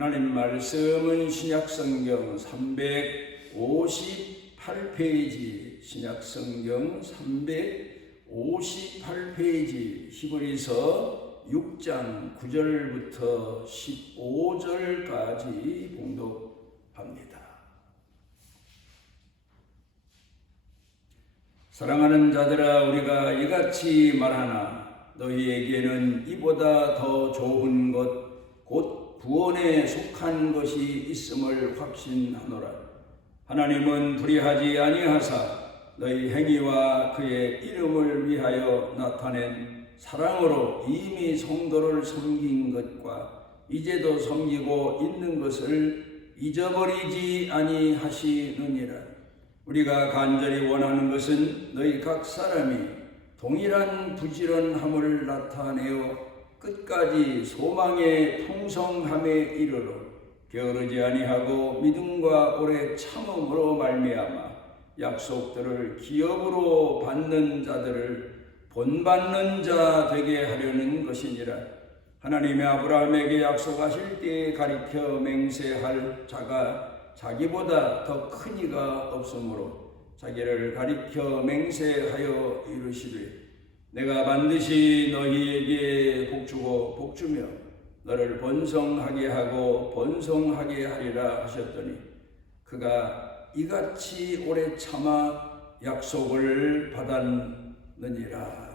하나님 말씀은 신약성경 358페이지, 신약성경 358페이지, 히브리서 6장 9절부터 15절까지 봉독합니다. 사랑하는 자들아, 우리가 이같이 말하나 너희에게는 이보다 더 좋은 것 곧 구원에 속한 것이 있음을 확신하노라. 하나님은 불의하지 아니하사 너희 행위와 그의 이름을 위하여 나타낸 사랑으로 이미 성도를 섬긴 것과 이제도 섬기고 있는 것을 잊어버리지 아니하시느니라. 우리가 간절히 원하는 것은 너희 각 사람이 동일한 부지런함을 나타내어 끝까지 소망의 풍성함에 이르러 게으르지 아니하고 믿음과 오래 참음으로 말미암아 약속들을 기업으로 받는 자들을 본받는 자 되게 하려는 것이니라. 하나님의 아브라함에게 약속하실 때에 가리켜 맹세할 자가 자기보다 더 큰 이가 없으므로 자기를 가리켜 맹세하여 이르시되 내가 반드시 너희에게 복주고 복주며 너를 번성하게 하고 번성하게 하리라 하셨더니 그가 이같이 오래 참아 약속을 받았느니라.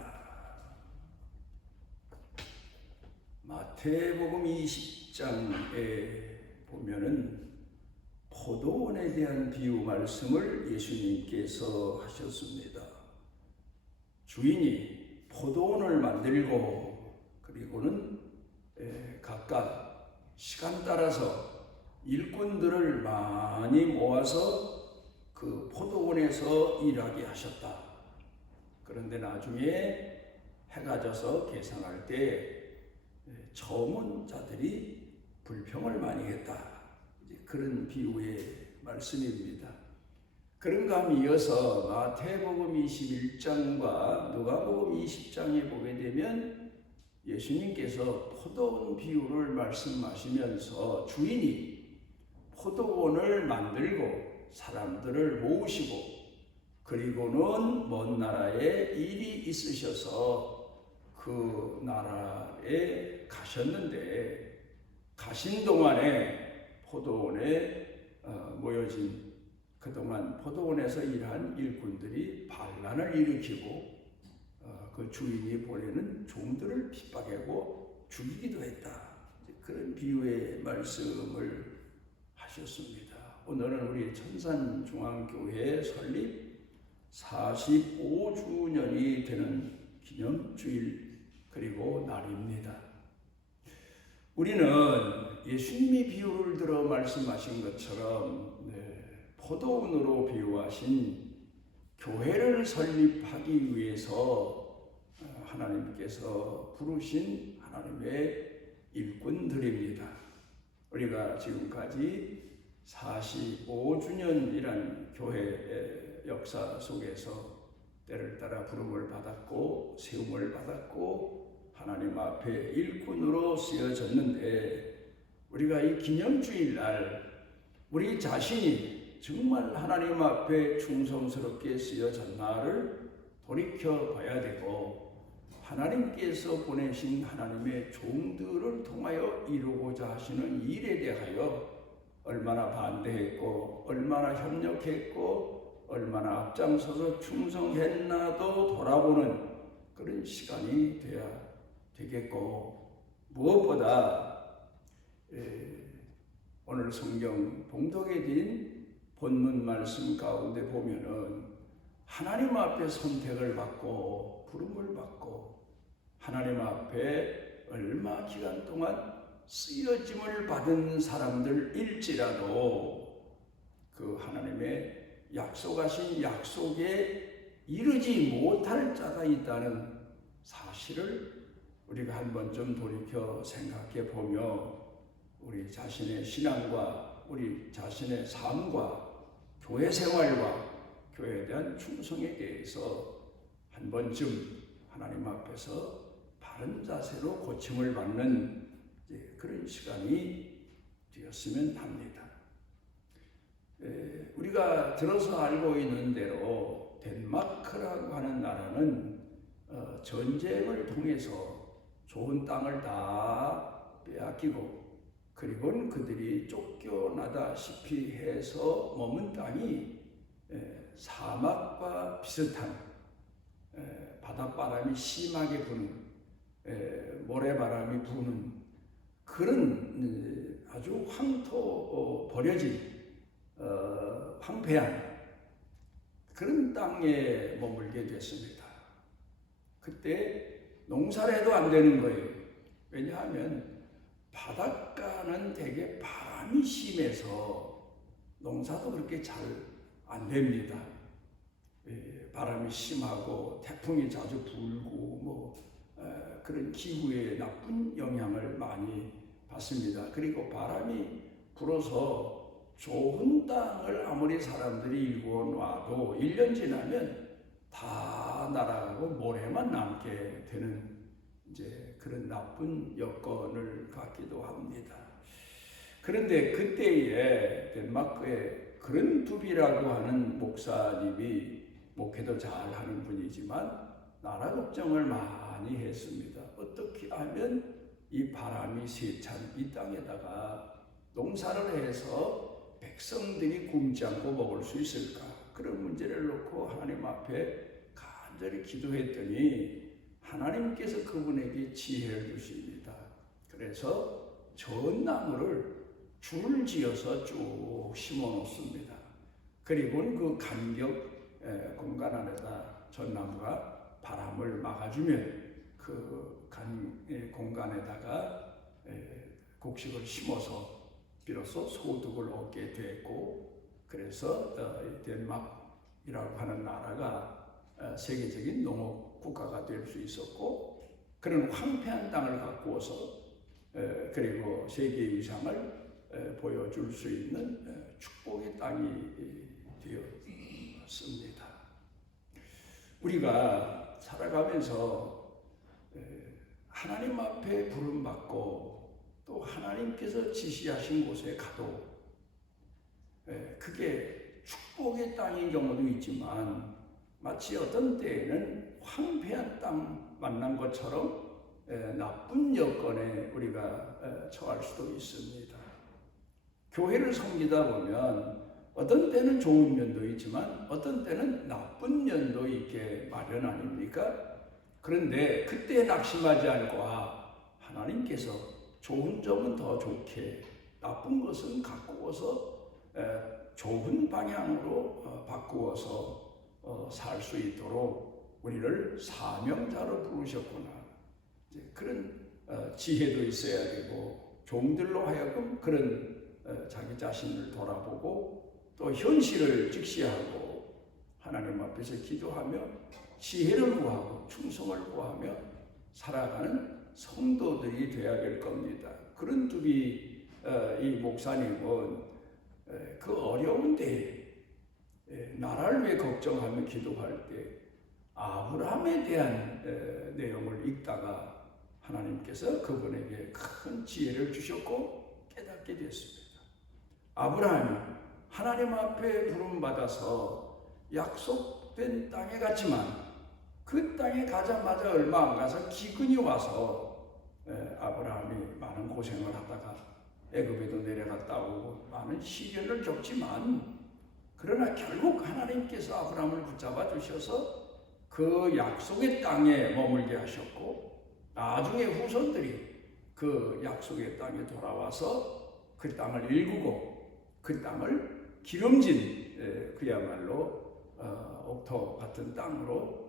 마태복음 20장에 보면은 포도원에 대한 비유 말씀을 예수님께서 하셨습니다. 주인이 포도원을 만들고 그리고는 각각 시간 따라서 일꾼들을 많이 모아서 그 포도원에서 일하게 하셨다. 그런데 나중에 해가 져서 계산할 때 처음 자들이 불평을 많이 했다. 그런 비유의 말씀입니다. 그런가 하면 이어서 마태복음 21장과 누가복음 20장에 보게 되면 예수님께서 포도원 비유를 말씀하시면서 주인이 포도원을 만들고 사람들을 모으시고 그리고는 먼 나라에 일이 있으셔서 그 나라에 가셨는데 가신 동안에 포도원에 모여진 그동안 포도원에서 일한 일꾼들이 반란을 일으키고 그 주인이 보내는 종들을 핍박하고 죽이기도 했다. 그런 비유의 말씀을 하셨습니다. 오늘은 우리 천산중앙교회 설립 45주년이 되는 기념주일 그리고 날입니다. 우리는 예수님이 비유를 들어 말씀하신 것처럼 포도원으로 비유하신 교회를 설립하기 위해서 하나님께서 부르신 하나님의 일꾼들입니다. 우리가 지금까지 45주년이란 교회의 역사 속에서 때를 따라 부름을 받았고 세움을 받았고 하나님 앞에 일꾼으로 쓰여졌는데 우리가 이 기념주일날 우리 자신이 정말 하나님 앞에 충성스럽게 쓰여졌나를 돌이켜 봐야 되고 하나님께서 보내신 하나님의 종들을 통하여 이루고자 하시는 일에 대하여 얼마나 반대했고 얼마나 협력했고 얼마나 앞장서서 충성했나도 돌아보는 그런 시간이 되어야 되겠고 무엇보다 오늘 성경 봉독에 든 본문 말씀 가운데 보면은 하나님 앞에 선택을 받고 부름을 받고 하나님 앞에 얼마 기간 동안 쓰여짐을 받은 사람들일지라도 그 하나님의 약속하신 약속에 이르지 못할 자가 있다는 사실을 우리가 한 번쯤 돌이켜 생각해 보며 우리 자신의 신앙과 우리 자신의 삶과 교회 생활과 교회에 대한 충성에 대해서 한 번쯤 하나님 앞에서 바른 자세로 고침을 받는 그런 시간이 되었으면 합니다. 우리가 들어서 알고 있는 대로 덴마크라고 하는 나라는 전쟁을 통해서 좋은 땅을 다 빼앗기고 그리고는 그들이 쫓겨나다시피 해서 머문 땅이 사막과 비슷한 바닷바람이 심하게 부는 모래바람이 부는 그런 아주 버려진 황폐한 그런 땅에 머물게 됐습니다. 그때 농사를 해도 안 되는 거예요. 왜냐하면 바닷가는 되게 바람이 심해서 농사도 그렇게 잘 안 됩니다. 바람이 심하고 태풍이 자주 불고 그런 기후에 나쁜 영향을 많이 받습니다. 그리고 바람이 불어서 좋은 땅을 아무리 사람들이 일구어 놔도 1년 지나면 다 날아가고 모래만 남게 되는 이제 그런 나쁜 여건을 갖기도 합니다. 그런데 그때에 덴마크에 그른투비라고 하는 목사님이 목회도 잘하는 분이지만 나라 걱정을 많이 했습니다. 어떻게 하면 이 바람이 세찬 이 땅에다가 농사를 해서 백성들이 굶지 않고 먹을 수 있을까? 그런 문제를 놓고 하나님 앞에 간절히 기도했더니 하나님께서 그분에게 지혜를 주십니다. 그래서 전나무를 줄을 지어서 쭉 심어 놓습니다. 그리고는 그 간격 공간 안에다 전나무가 바람을 막아주면 그 공간에다가 곡식을 심어서 비로소 소득을 얻게 됐고, 그래서 덴마크이라고 하는 나라가 세계적인 농업 국가가 될 수 있었고, 그런 황폐한 땅을 가꾸어서 그리고 세계 위상을 보여줄 수 있는 축복의 땅이 되었습니다. 우리가 살아가면서 하나님 앞에 부름받고 또 하나님께서 지시하신 곳에 가도 그게 축복의 땅인 경우도 있지만 마치 어떤 때에는 황폐한 땅 만난 것처럼 나쁜 여건에 우리가 처할 수도 있습니다. 교회를 섬기다 보면 어떤 때는 좋은 면도 있지만 어떤 때는 나쁜 면도 있게 마련 아닙니까? 그런데 그때 낙심하지 않고 하나님께서 좋은 점은 더 좋게 나쁜 것은 가꾸어서 좋은 방향으로 바꾸어서 살 수 있도록 우리를 사명자로 부르셨구나. 그런 지혜도 있어야 되고 종들로 하여금 그런 자기 자신을 돌아보고 또 현실을 직시하고 하나님 앞에서 기도하며 지혜를 구하고 충성을 구하며 살아가는 성도들이 되어야 될 겁니다. 그른투비 이 목사님은 그 어려운 때에 나라를 위해 걱정하며 기도할 때 아브라함에 대한 내용을 읽다가 하나님께서 그분에게 큰 지혜를 주셨고 깨닫게 됐습니다. 아브라함이 하나님 앞에 부름받아서 약속된 땅에 갔지만 그 땅에 가자마자 얼마 안 가서 기근이 와서 아브라함이 많은 고생을 하다가 애굽에도 내려갔다 오고 많은 시련을 겪지만 그러나 결국 하나님께서 아브라함을 붙잡아 주셔서 그 약속의 땅에 머물게 하셨고 나중에 후손들이 그 약속의 땅에 돌아와서 그 땅을 일구고 그 땅을 기름진 그야말로 옥토 같은 땅으로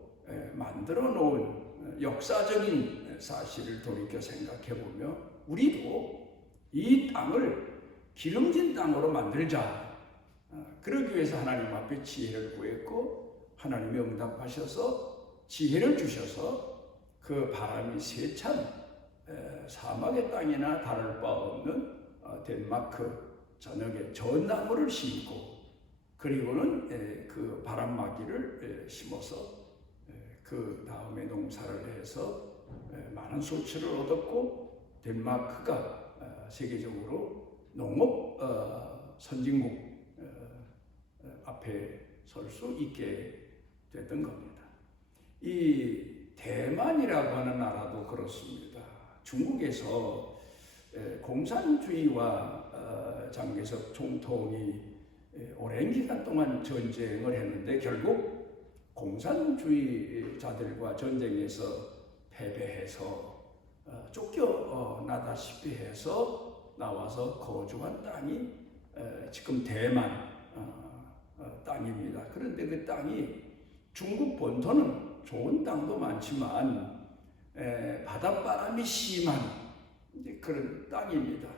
만들어 놓은 역사적인 사실을 돌이켜 생각해 보며 우리도 이 땅을 기름진 땅으로 만들자. 그러기 위해서 하나님 앞에 지혜를 구했고 하나님이 응답하셔서 지혜를 주셔서 그 바람이 세찬 사막의 땅이나 다를 바 없는 덴마크 전역에 전나무를 심고 그리고는 그 바람막이를 심어서 그 다음에 농사를 해서 많은 수출을 얻었고 덴마크가 세계적으로 농업 선진국 앞에 설 수 있게 됐던 겁니다. 이 대만이라고 하는 나라도 그렇습니다. 중국에서 공산주의와 장개석 총통이 오랜 기간 동안 전쟁을 했는데 결국 공산주의자들과 전쟁에서 패배해서 쫓겨나다시피 해서 나와서 거주한 땅이 지금 대만 땅입니다. 그런데 그 땅이 중국 본토는 좋은 땅도 많지만 바닷바람이 심한 그런 땅입니다.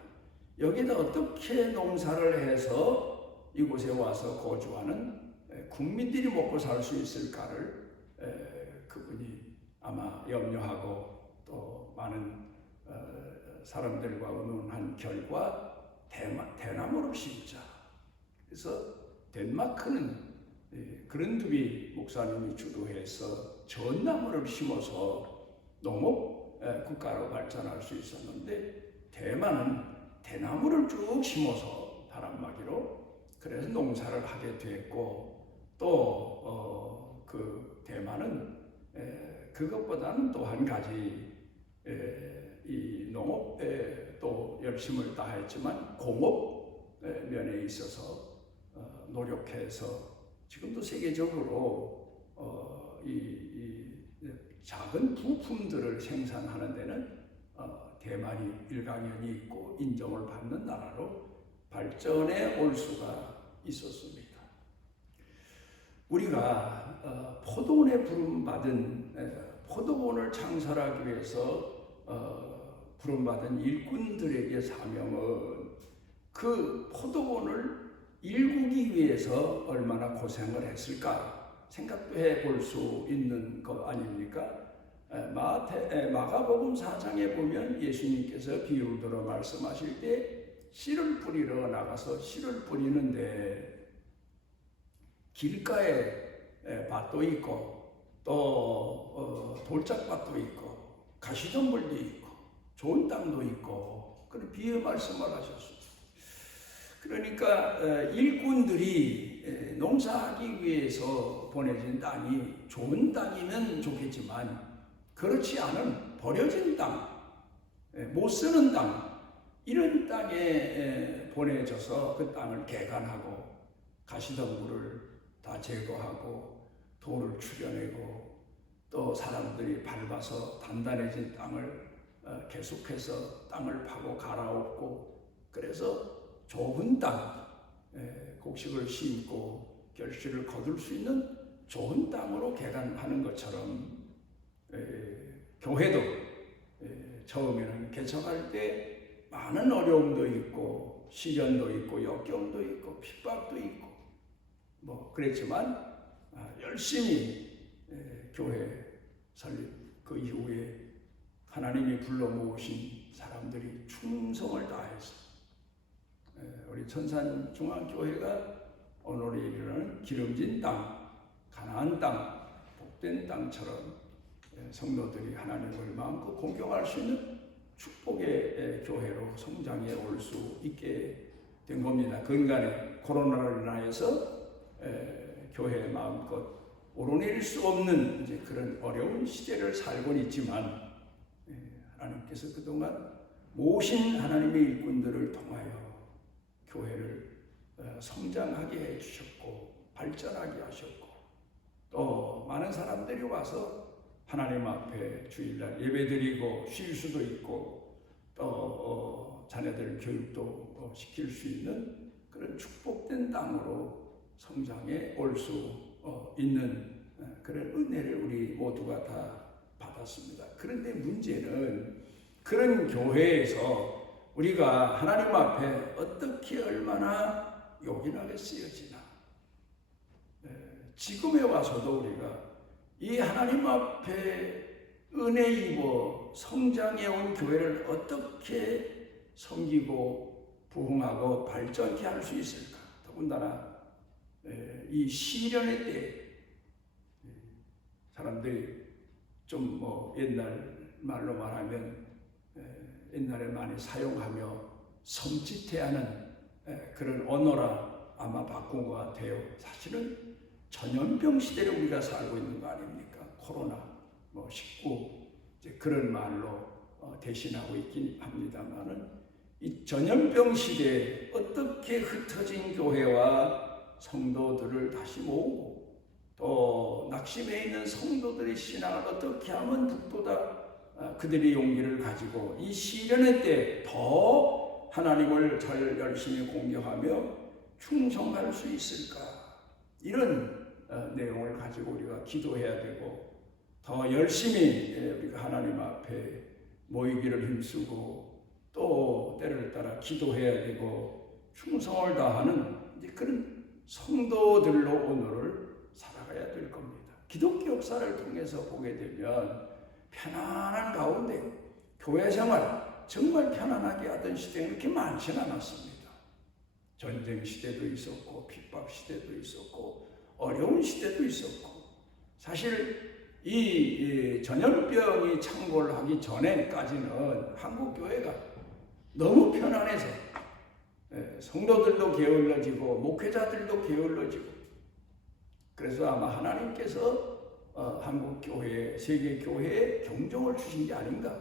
여기다 어떻게 농사를 해서 이곳에 와서 거주하는 국민들이 먹고 살 수 있을까를 그분이 아마 염려하고 또 많은 사람들과 의논한 결과 대나무를 심자. 그래서 덴마크는 그른두비 목사님이 주도해서 전나무를 심어서 농업 국가로 발전할 수 있었는데 대만은 대나무를 쭉 심어서 바람막이로 그래서 농사를 하게 됐고 또 그 대만은 그것보다는 또 한 가지 이 농업에 또 열심을 다했지만 공업 면에 있어서 노력해서 지금도 세계적으로 이 작은 부품들을 생산하는 데는 대만이 일강연이 있고 인정을 받는 나라로 발전해 올 수가 있었습니다. 우리가 포도원에 부름받은 포도원을 창설하기 위해서 부름받은 일꾼들에게 사명은 그 포도원을 일구기 위해서 얼마나 고생을 했을까 생각도 해볼 수 있는 것 아닙니까? 마가복음 4장에 보면 예수님께서 비유를 들어 말씀하실 때 씨를 뿌리러 나가서 씨를 뿌리는데 길가에 밭도 있고 또 돌짝밭도 있고 가시덤불도 있고 좋은 땅도 있고 그런 비유 말씀을 하셨습니다. 그러니까 일꾼들이 농사하기 위해서 보내진 땅이 좋은 땅이면 좋겠지만 그렇지 않은 버려진 땅, 못 쓰는 땅 이런 땅에 보내져서 그 땅을 개간하고 가시덤불을 다 제거하고 돌을 추려내고 또 사람들이 밟아서 단단해진 땅을 계속해서 땅을 파고 갈아엎고 그래서 좁은 땅, 곡식을 심고 결실을 거둘 수 있는 좋은 땅으로 개간하는 것처럼 교회도 처음에는 개척할 때 많은 어려움도 있고 시련도 있고 역경도 있고 핍박도 있고 뭐 그랬지만 열심히 교회 설립 그 이후에 하나님이 불러 모으신 사람들이 충성을 다해서 우리 천산중앙교회가 오늘에 이르는 기름진 땅, 가나안 땅, 복된 땅처럼 성도들이 하나님을 마음껏 공경할 수 있는 축복의 교회로 성장해 올 수 있게 된 겁니다. 근간에 코로나로 인하여서 교회에 마음껏 오르내릴 수 없는 이제 그런 어려운 시대를 살고는 있지만 하나님께서 그동안 모신 하나님의 일꾼들을 통하여 교회를 성장하게 해주셨고 발전하게 하셨고 또 많은 사람들이 와서 하나님 앞에 주일날 예배드리고 쉴 수도 있고 또 자녀들 교육도 시킬 수 있는 그런 축복된 땅으로 성장해 올 수 있는 그런 은혜를 우리 모두가 다 받았습니다. 그런데 문제는 그런 교회에서 우리가 하나님 앞에 어떻게 얼마나 요긴하게 쓰여지나. 지금에 와서도 우리가 이 하나님 앞에 은혜 입어 성장해 온 교회를 어떻게 섬기고 부흥하고 발전케 할 수 있을까? 더군다나 이 시련의 때 사람들이 좀 뭐 옛날 말로 말하면 옛날에 많이 사용하며 섬찟해 하는 그런 언어라 아마 바꾼 것 같아요. 사실은 전염병 시대를 우리가 살고 있는 거 아닙니까? 코로나, 19 이제 그런 말로 대신하고 있긴 합니다만은 이 전염병 시대에 어떻게 흩어진 교회와 성도들을 다시 모으고 또 낙심해 있는 성도들의 신앙을 어떻게 하면 북돋아 그들의 용기를 가지고 이 시련의 때 더 하나님을 잘 열심히 공경하며 충성할 수 있을까? 이런 내용을 가지고 우리가 기도해야 되고 더 열심히 우리가 하나님 앞에 모이기를 힘쓰고 또 때를 따라 기도해야 되고 충성을 다하는 이제 그런 성도들로 오늘을 살아가야 될 겁니다. 기독교 역사를 통해서 보게 되면 편안한 가운데 교회 생활 정말 편안하게 하던 시대는 그렇게 많지는 않았습니다. 전쟁 시대도 있었고 핍박 시대도 있었고 어려운 시대도 있었고 사실 이 전염병이 창궐 하기 전에까지는 한국 교회가 너무 편안해서 성도들도 게을러지고 목회자들도 게을러지고 그래서 아마 하나님께서 한국 교회, 세계 교회에 경종을 주신 게 아닌가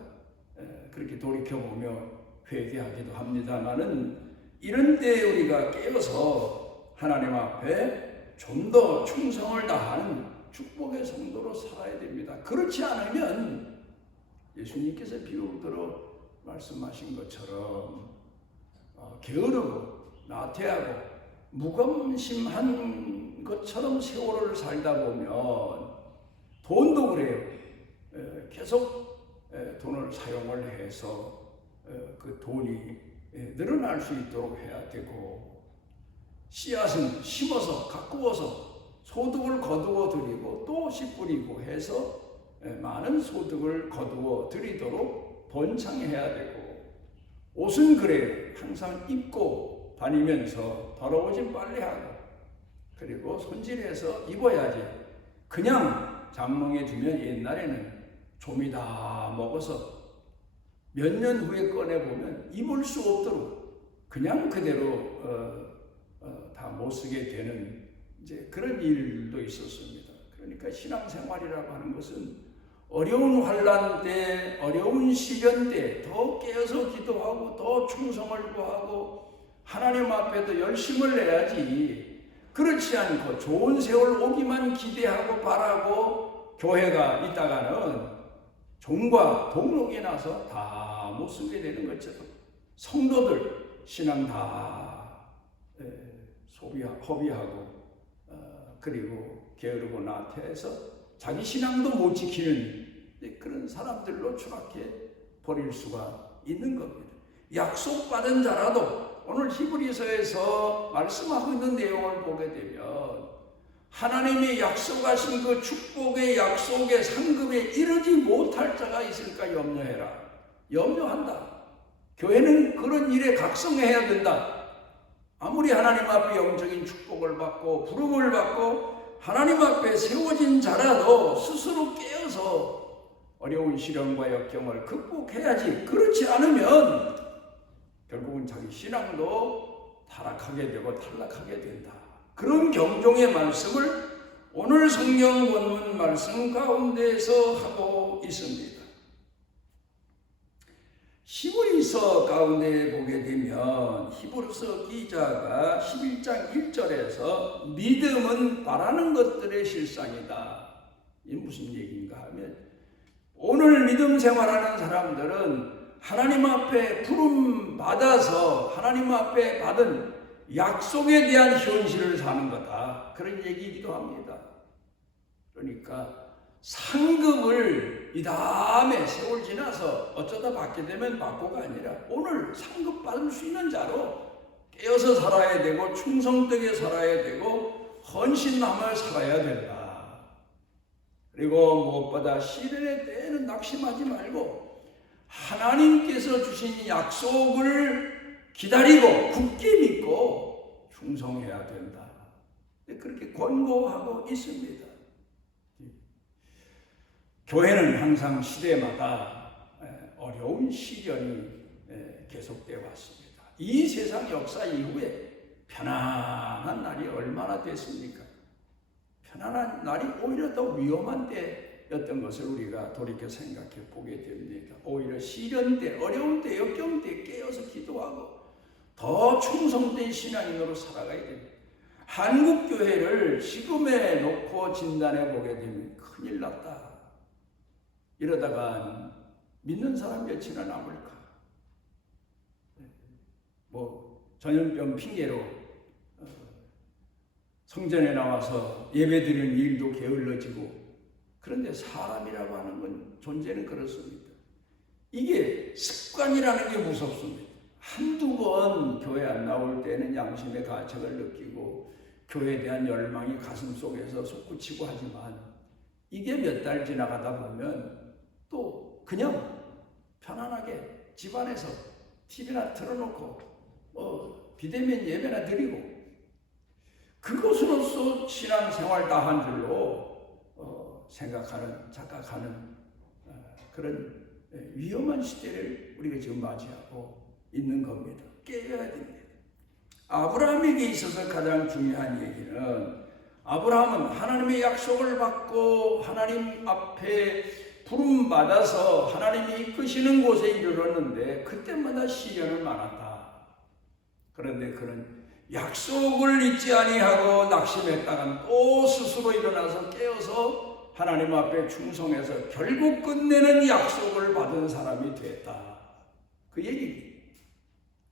그렇게 돌이켜보며 회개하기도 합니다만은 이런 때 우리가 깨어서 하나님 앞에 좀 더 충성을 다하는 축복의 성도로 살아야 됩니다. 그렇지 않으면 예수님께서 비유를 들어 말씀하신 것처럼 게으르고 나태하고 무관심한 것처럼 세월을 살다 보면 돈도 그래요. 계속 돈을 사용을 해서 그 돈이 늘어날 수 있도록 해야 되고 씨앗은 심어서 가꾸어서 소득을 거두어 드리고 또 씨 뿌리고 해서 많은 소득을 거두어 드리도록 번창해야 되고 옷은 그래요. 항상 입고 다니면서 더러워진 빨래하고 그리고 손질해서 입어야지 그냥 장롱에 두면 옛날에는 좀이 다 먹어서 몇 년 후에 꺼내보면 입을 수 없도록 그냥 그대로 다 못 쓰게 되는 이제 그런 일도 있었습니다. 그러니까 신앙생활이라고 하는 것은 어려운 환난 때, 어려운 시련 때 더 깨어서 기도하고 더 충성을 구하고 하나님 앞에도 열심을 내야지 그렇지 않고 좋은 세월 오기만 기대하고 바라고 교회가 있다가는 종과 동록이 나서 다 못 쓰게 되는 것처럼 성도들 신앙 다 허비하고 그리고 게으르고 나태해서 자기 신앙도 못 지키는 그런 사람들로 추락해 버릴 수가 있는 겁니다. 약속받은 자라도 오늘 히브리서에서 말씀하고 있는 내용을 보게 되면 하나님이 약속하신 그 축복의 약속의 상급에 이르지 못할 자가 있을까 염려해라. 염려한다. 교회는 그런 일에 각성해야 된다. 아무리 하나님 앞에 영적인 축복을 받고 부름을 받고 하나님 앞에 세워진 자라도 스스로 깨어서 어려운 시련과 역경을 극복해야지. 그렇지 않으면 결국은 자기 신앙도 타락하게 되고 탈락하게 된다. 그런 경종의 말씀을 오늘 성경 본문 말씀 가운데에서 하고 있습니다. 히브리서 가운데 보게 되면 히브리서 기자가 11장 1절에서 믿음은 바라는 것들의 실상이다. 이게 무슨 얘기인가 하면 오늘 믿음 생활하는 사람들은 하나님 앞에 부름 받아서 하나님 앞에 받은 약속에 대한 현실을 사는 거다. 그런 얘기이기도 합니다. 그러니까 상급을 이 다음에 세월 지나서 어쩌다 받게 되면 받고가 아니라 오늘 상급 받을 수 있는 자로 깨어서 살아야 되고 충성되게 살아야 되고 헌신하며 살아야 된다. 그리고 무엇보다 시련의 때에는 낙심하지 말고 하나님께서 주신 약속을 기다리고 굳게 믿고 충성해야 된다. 그렇게 권고하고 있습니다. 교회는 항상 시대마다 어려운 시련이 계속되어 왔습니다. 이 세상 역사 이후에 편안한 날이 얼마나 됐습니까? 편안한 날이 오히려 더 위험한 때였던 것을 우리가 돌이켜 생각해 보게 됩니다. 오히려 시련 때, 어려운 때, 역경 때 깨어서 기도하고 더 충성된 신앙인으로 살아가야 됩니다. 한국 교회를 지금에 놓고 진단해 보게 되면 큰일 났다. 이러다가 믿는 사람 몇이나 남을까? 전염병 핑계로 성전에 나와서 예배드리는 일도 게을러지고, 그런데 사람이라고 하는 건 존재는 그렇습니다. 이게 습관이라는 게 무섭습니다. 한두 번 교회 안 나올 때는 양심의 가책을 느끼고 교회에 대한 열망이 가슴 속에서 솟구치고 하지만, 이게 몇 달 지나가다 보면 또 그냥 편안하게 집안에서 TV나 틀어놓고 비대면 예배나 드리고, 그것으로서 신앙생활 다 한 줄로 생각하는, 착각하는 그런 위험한 시대를 우리가 지금 맞이하고 있는 겁니다. 깨어야 됩니다. 아브라함에게 있어서 가장 중요한 얘기는, 아브라함은 하나님의 약속을 받고 하나님 앞에 부름받아서 하나님이 이끄시는 곳에 이르렀는데 그때마다 시련은 많았다. 그런데 그는 약속을 잊지 아니하고 낙심했다간 또 스스로 일어나서 깨어서 하나님 앞에 충성해서 결국 끝내는 약속을 받은 사람이 됐다. 그 얘기입니다.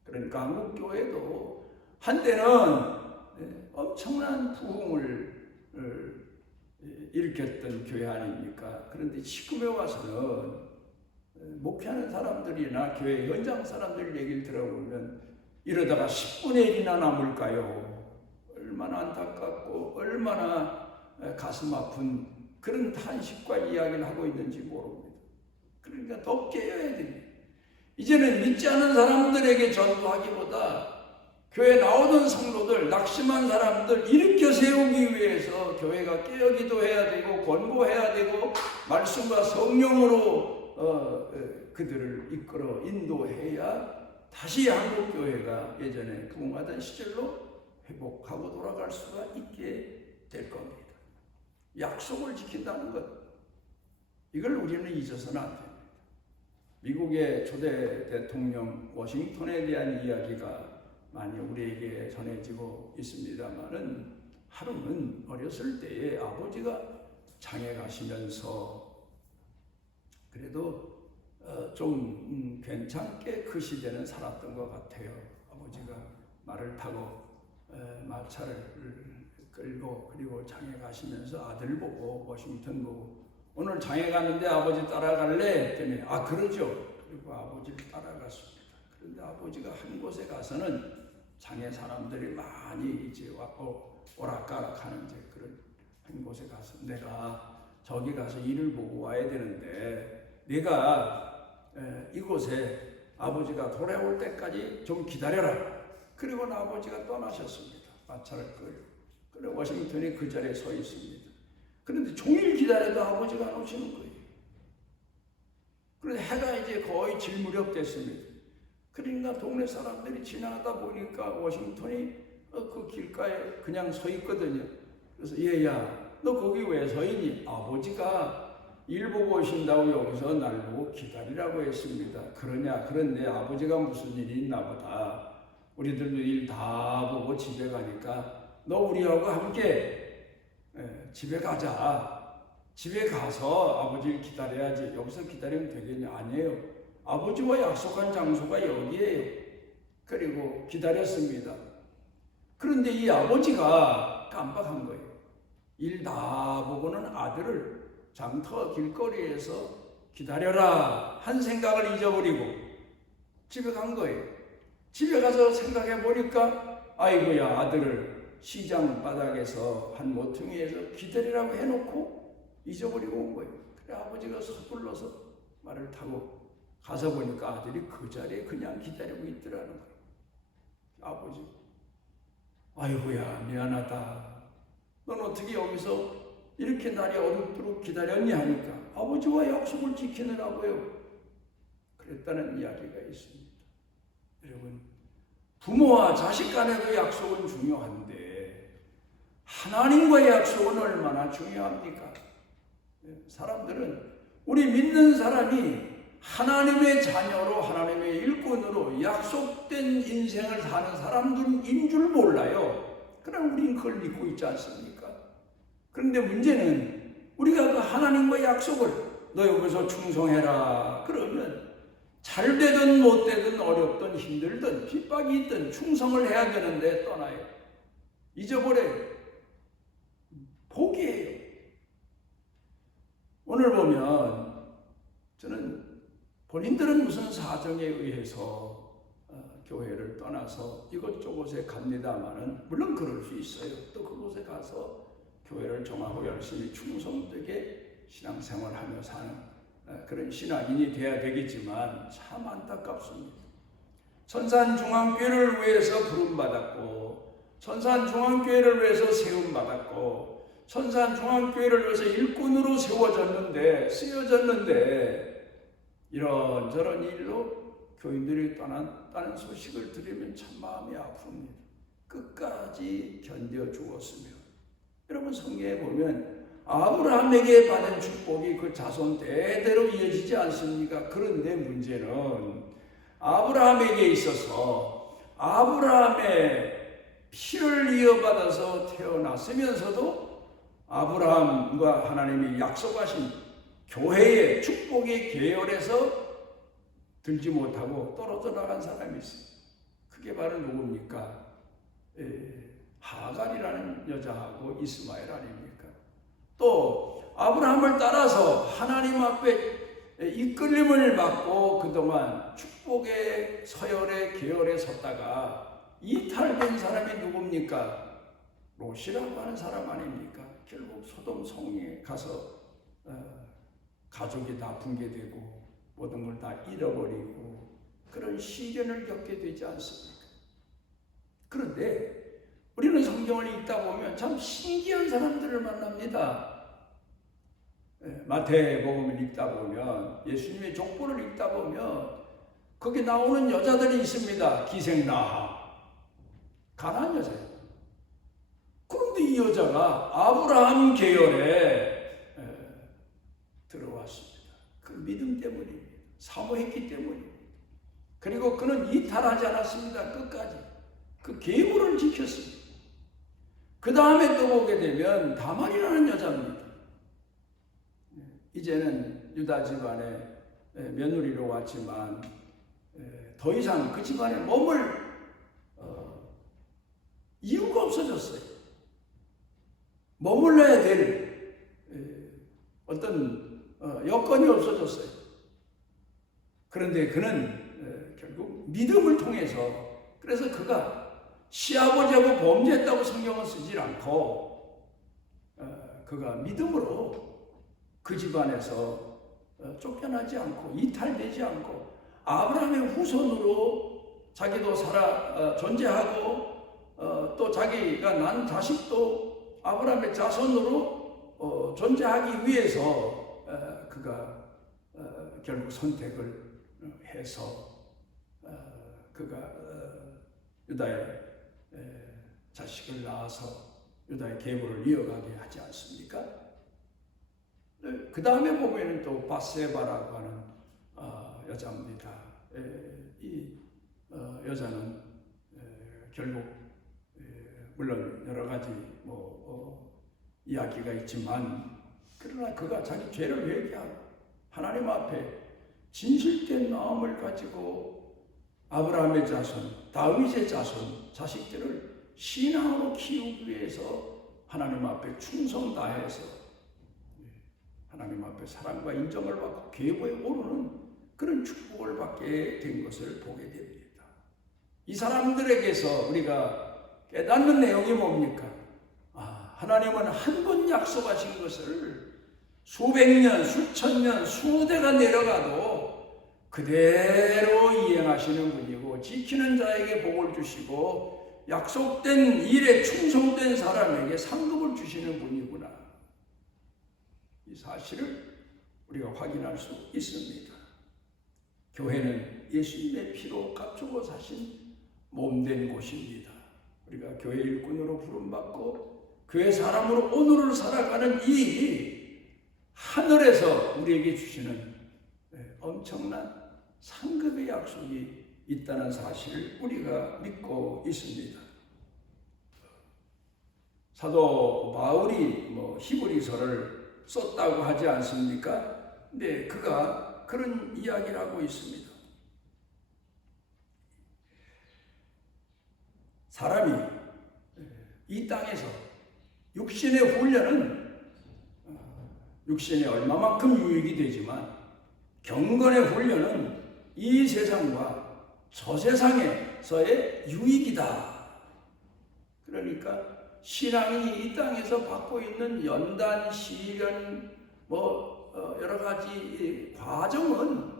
그러니까 한국 교회도 한때는 엄청난 부흥을 일으켰던 교회 아닙니까? 그런데 지금에 와서는 목회하는 사람들이나 교회 현장 사람들 얘기를 들어보면 이러다가 10분의 1이나 남을까요? 얼마나 안타깝고 얼마나 가슴 아픈 그런 탄식과 이야기를 하고 있는지 모릅니다. 그러니까 더 깨어야 됩니다. 이제는 믿지 않은 사람들에게 전도하기보다 교회 나오는 성도들, 낙심한 사람들 일으켜 세우기 위해서 교회가 깨어 기도해야 되고 권고해야 되고 말씀과 성령으로 그들을 이끌어 인도해야 다시 한국 교회가 예전에 부흥하던 시절로 회복하고 돌아갈 수가 있게 될 겁니다. 약속을 지킨다는 것, 이걸 우리는 잊어서는 안 됩니다. 미국의 초대 대통령 워싱턴에 대한 이야기가 많이 우리에게 전해지고 있습니다만은, 하루는 어렸을 때에 아버지가 장에 가시면서 그래도 좀 괜찮게 그 시대는 살았던 것 같아요. 아버지가 말을 타고 마차를 끌고 그리고 장에 가시면서 아들 보고 워싱턴 보고 오늘 장에 가는데 아버지 따라갈래? 했더니 그러죠. 그리고 아버지를 따라갔습니다. 그런데 아버지가 한 곳에 가서는 장에 사람들이 많이 이제 오락가락하는 이제 그런 한 곳에 가서 내가 저기 가서 일을 보고 와야 되는데 내가 이곳에 아버지가 돌아올 때까지 좀 기다려라. 그리고 아버지가 떠나셨습니다. 마차를 끌고. 그래 워싱턴이 그 자리에 서 있습니다. 그런데 종일 기다려도 아버지가 안 오시는 거예요. 그런데 해가 이제 거의 질 무렵 됐습니다. 그러니까 동네 사람들이 지나가다 보니까 워싱턴이 그 길가에 그냥 서 있거든요. 그래서 얘야, 너 거기 왜 서 있니? 아버지가 일 보고 오신다고 여기서 날 보고 기다리라고 했습니다. 그런데 아버지가 무슨 일이 있나 보다. 우리들도 일 다 보고 집에 가니까 너 우리하고 함께 집에 가자. 집에 가서 아버지를 기다려야지. 여기서 기다리면 되겠냐? 아니에요. 아버지와 약속한 장소가 여기에요. 그리고 기다렸습니다. 그런데 이 아버지가 깜빡한 거예요. 일 다 보고는 아들을 장터 길거리에서 기다려라 한 생각을 잊어버리고 집에 간 거예요. 집에 가서 생각해 보니까 아이고야, 아들을 시장 바닥에서 한 모퉁이에서 기다리라고 해놓고 잊어버리고 온 거예요. 그래 아버지가 서둘러서 말을 타고 가서 보니까 아들이 그 자리에 그냥 기다리고 있더라는 거예요. 아버지, 아이고야 미안하다. 넌 어떻게 여기서 이렇게 날이 어둡도록 기다렸니 하니까 아버지와 약속을 지키느라고요. 그랬다는 이야기가 있습니다. 여러분, 부모와 자식 간에도 약속은 중요한데 하나님과의 약속은 얼마나 중요합니까? 사람들은 우리 믿는 사람이 하나님의 자녀로 하나님의 일꾼으로 약속된 인생을 사는 사람들인 줄 몰라요. 그러나 우리는 그걸 믿고 있지 않습니까? 그런데 문제는 우리가 그 하나님과의 약속을 너 여기서 충성해라 그러면 잘 되든 못 되든 어렵든 힘들든 핍박이 있든 충성을 해야 되는데 떠나요. 잊어버려요. 포기해요. 오늘 보면 저는 본인들은 무슨 사정에 의해서 교회를 떠나서 이것저것에 갑니다마는 물론 그럴 수 있어요. 또 그곳에 가서 교회를 정하고 열심히 충성되게 신앙생활하며 사는 그런 신앙인이 돼야 되겠지만 참 안타깝습니다. 천산중앙교회를 위해서 부름받았고 천산중앙교회를 위해서 세움받았고 천산중앙교회를 위해서 일꾼으로 세워졌는데 쓰여졌는데 이런저런 일로 교인들이 떠났다는 소식을 들으면 참 마음이 아픕니다. 끝까지 견뎌주었으며 여러분 성경에 보면 아브라함에게 받은 축복이 그 자손 대대로 이어지지 않습니까? 그런데 문제는 아브라함에게 있어서 아브라함의 피를 이어받아서 태어났으면서도 아브라함과 하나님이 약속하신 교회의 축복의 계열에서 들지 못하고 떨어져 나간 사람이 있어요. 그게 바로 누굽니까? 하갈이라는 여자하고 이스마엘 아닙니까? 또 아브라함을 따라서 하나님 앞에 이끌림을 받고 그동안 축복의 서열의 계열에 섰다가 이탈된 사람이 누굽니까? 롯이라고 하는 사람 아닙니까? 결국 소돔 성에 가서 가족이 다 붕괴되고 모든 걸 다 잃어버리고 그런 시련을 겪게 되지 않습니까? 그런데 우리는 성경을 읽다 보면 참 신기한 사람들을 만납니다. 마태복음을 읽다 보면 예수님의 족보를 읽다 보면 거기 나오는 여자들이 있습니다. 기생라합, 가나안 여자예요. 그런데 이 여자가 아브라함 계열에 들어왔습니다. 그 믿음 때문입니다. 사모했기 때문입니다. 그리고 그는 이탈하지 않았습니다. 끝까지 그 계보를 지켰습니다. 그 다음에 또 보게 되면 다말이라는 여자입니다. 이제는 유다 집안에 며느리로 왔지만 더 이상 그 집안에 머물 이유가 없어졌어요. 머물러야 될 어떤 여건이 없어졌어요. 그런데 그는 결국 믿음을 통해서 그래서 그가 시아버지하고 범죄했다고 성경은 쓰질 않고 그가 믿음으로 그 집안에서 쫓겨나지 않고 이탈되지 않고 아브라함의 후손으로 자기도 존재하고 또 자기가 난 자식도 아브라함의 자손으로 존재하기 위해서 그가 결국 선택을 해서 그가 유다의 자식을 낳아서 유다의 계보를 이어가게 하지 않습니까? 그 다음에 보면 또 바세바라고 하는 여자입니다. 이 여자는 결국 물론 여러 가지 이야기가 있지만 그러나 그가 자기 죄를 회개하고 하나님 앞에 진실된 마음을 가지고 아브라함의 자손, 다윗의 자손, 자식들을 신앙으로 키우기 위해서 하나님 앞에 충성 다해서 하나님 앞에 사랑과 인정을 받고 계보에 오르는 그런 축복을 받게 된 것을 보게 됩니다. 이 사람들에게서 우리가 깨닫는 내용이 뭡니까? 하나님은 한 번 약속하신 것을 수백 년, 수천 년, 수대가 내려가도 그대로 이행하시는 분이고 지키는 자에게 복을 주시고 약속된 일에 충성된 사람에게 상급을 주시는 분이구나. 이 사실을 우리가 확인할 수 있습니다. 교회는 예수님의 피로 값주고 사신 몸된 곳입니다. 우리가 교회 일꾼으로 부름받고 교회 사람으로 오늘을 살아가는 이 하늘에서 우리에게 주시는 엄청난 상급의 약속이 있다는 사실을 우리가 믿고 있습니다. 사도 바울이 히브리서를 썼다고 하지 않습니까? 근데 그가 그런 이야기를 하고 있습니다. 사람이 이 땅에서 육신의 훈련은 육신에 얼마만큼 유익이 되지만 경건의 훈련은 이 세상과 저 세상에서의 유익이다. 그러니까 신앙이 이 땅에서 받고 있는 연단, 시련, 여러 가지 과정은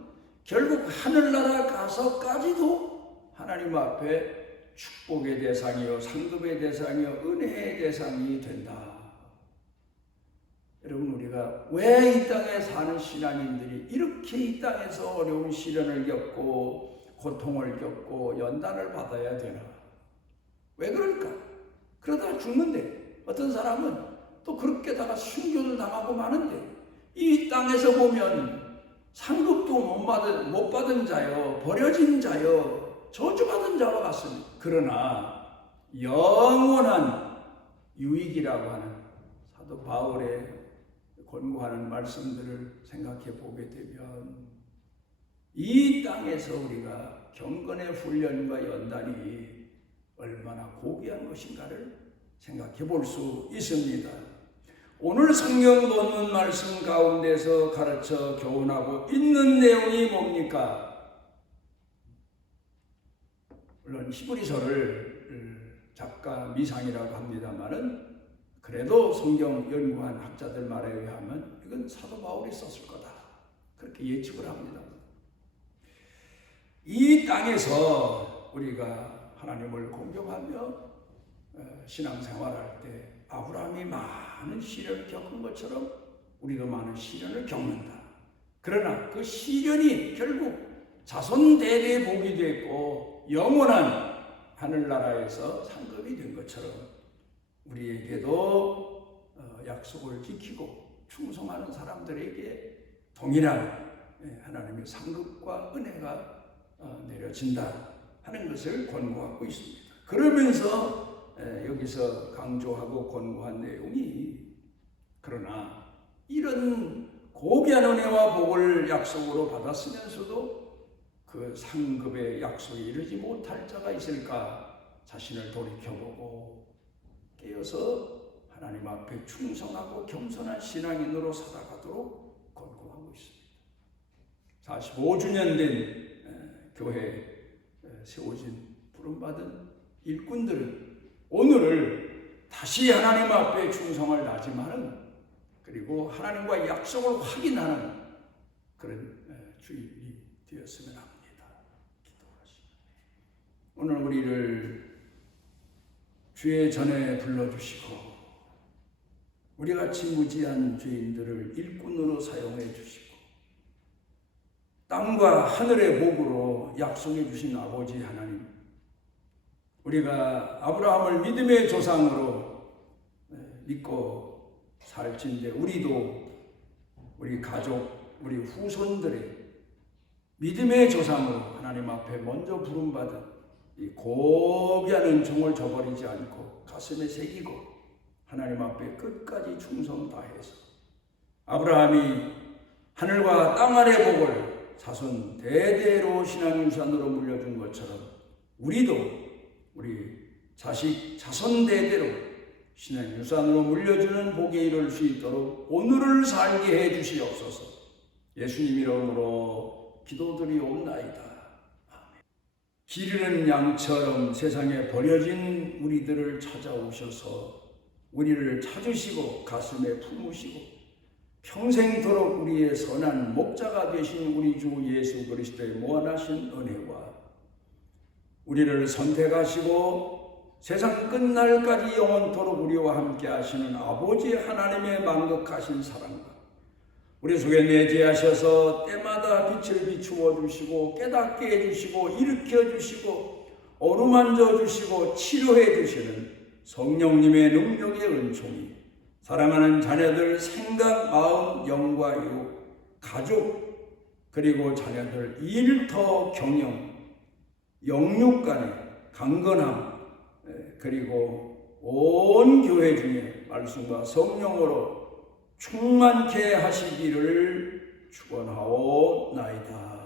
결국 하늘나라 가서까지도 하나님 앞에 축복의 대상이요, 상급의 대상이요, 은혜의 대상이 된다. 여러분, 우리가 왜 이 땅에 사는 신앙인들이 이렇게 이 땅에서 어려운 시련을 겪고 고통을 겪고 연단을 받아야 되나? 왜 그럴까? 그러다가 죽는데 어떤 사람은 또 그렇게다가 순교를 당하고 마는데 이 땅에서 보면 상급도 못 받은 자요, 버려진 자요, 저주받은 자와 같습니다. 그러나 영원한 유익이라고 하는 사도 바울의 권고하는 말씀들을 생각해 보게 되면 이 땅에서 우리가 경건의 훈련과 연단이 얼마나 고귀한 것인가를 생각해 볼 수 있습니다. 오늘 성경 본문 말씀 가운데서 가르쳐 교훈하고 있는 내용이 뭡니까? 물론 히브리서를 작가 미상이라고 합니다만은 그래도 성경 연구한 학자들 말에 의하면 이건 사도 바울이 썼을 거다. 그렇게 예측을 합니다. 이 땅에서 우리가 하나님을 공경하며 신앙생활할 때 아브라함이 많은 시련을 겪은 것처럼 우리도 많은 시련을 겪는다. 그러나 그 시련이 결국 자손 대대의 복이 됐고 영원한 하늘나라에서 상급이 된 것처럼 우리에게도 약속을 지키고 충성하는 사람들에게 동일한 하나님의 상급과 은혜가 내려진다 하는 것을 권고하고 있습니다. 그러면서 여기서 강조하고 권고한 내용이 그러나 이런 고귀한 은혜와 복을 약속으로 받았으면서도 그 상급의 약속에 이르지 못할 자가 있을까 자신을 돌이켜보고 깨어서 하나님 앞에 충성하고 겸손한 신앙인으로 살아가도록 권고하고 있습니다. 45주년 된 교회에 세워진 부름받은 일꾼들은 오늘을 다시 하나님 앞에 충성을 다짐하는 그리고 하나님과 약속을 확인하는 그런 주일이 되었으면 합니다. 기도하시죠. 오늘 우리를 주의 전에 불러주시고 우리같이 무지한 죄인들을 일꾼으로 사용해 주시고 땅과 하늘의 복으로 약속해 주신 아버지 하나님, 우리가 아브라함을 믿음의 조상으로 믿고 살진데 우리도 우리 가족, 우리 후손들의 믿음의 조상으로 하나님 앞에 먼저 부름받은 이 고귀한 은총을 저버리지 않고 가슴에 새기고 하나님 앞에 끝까지 충성 다해서 아브라함이 하늘과 땅 아래 복을 자손 대대로 신앙유산으로 물려준 것처럼 우리도 우리 자식 자손 대대로 신앙유산으로 물려주는 복에 이를 수 있도록 오늘을 살게 해 주시옵소서. 예수님 이름으로 기도드리옵나이다. 아멘. 기르는 양처럼 세상에 버려진 우리들을 찾아오셔서 우리를 찾으시고 가슴에 품으시고 평생토록 우리의 선한 목자가 되신 우리 주 예수 그리스도의 무한하신 은혜와 우리를 선택하시고 세상 끝날까지 영원토록 우리와 함께 하시는 아버지 하나님의 만극하신 사랑과 우리 속에 내재하셔서 때마다 빛을 비추어 주시고 깨닫게 해주시고 일으켜 주시고 어루만져 주시고 치료해 주시는 성령님의 능력의 은총이 사랑하는 자녀들 생각, 마음, 영과 유, 가족, 그리고 자녀들 일터 경영, 영육 간의 강건함, 그리고 온 교회 중에 말씀과 성령으로 충만케 하시기를 축원하옵나이다.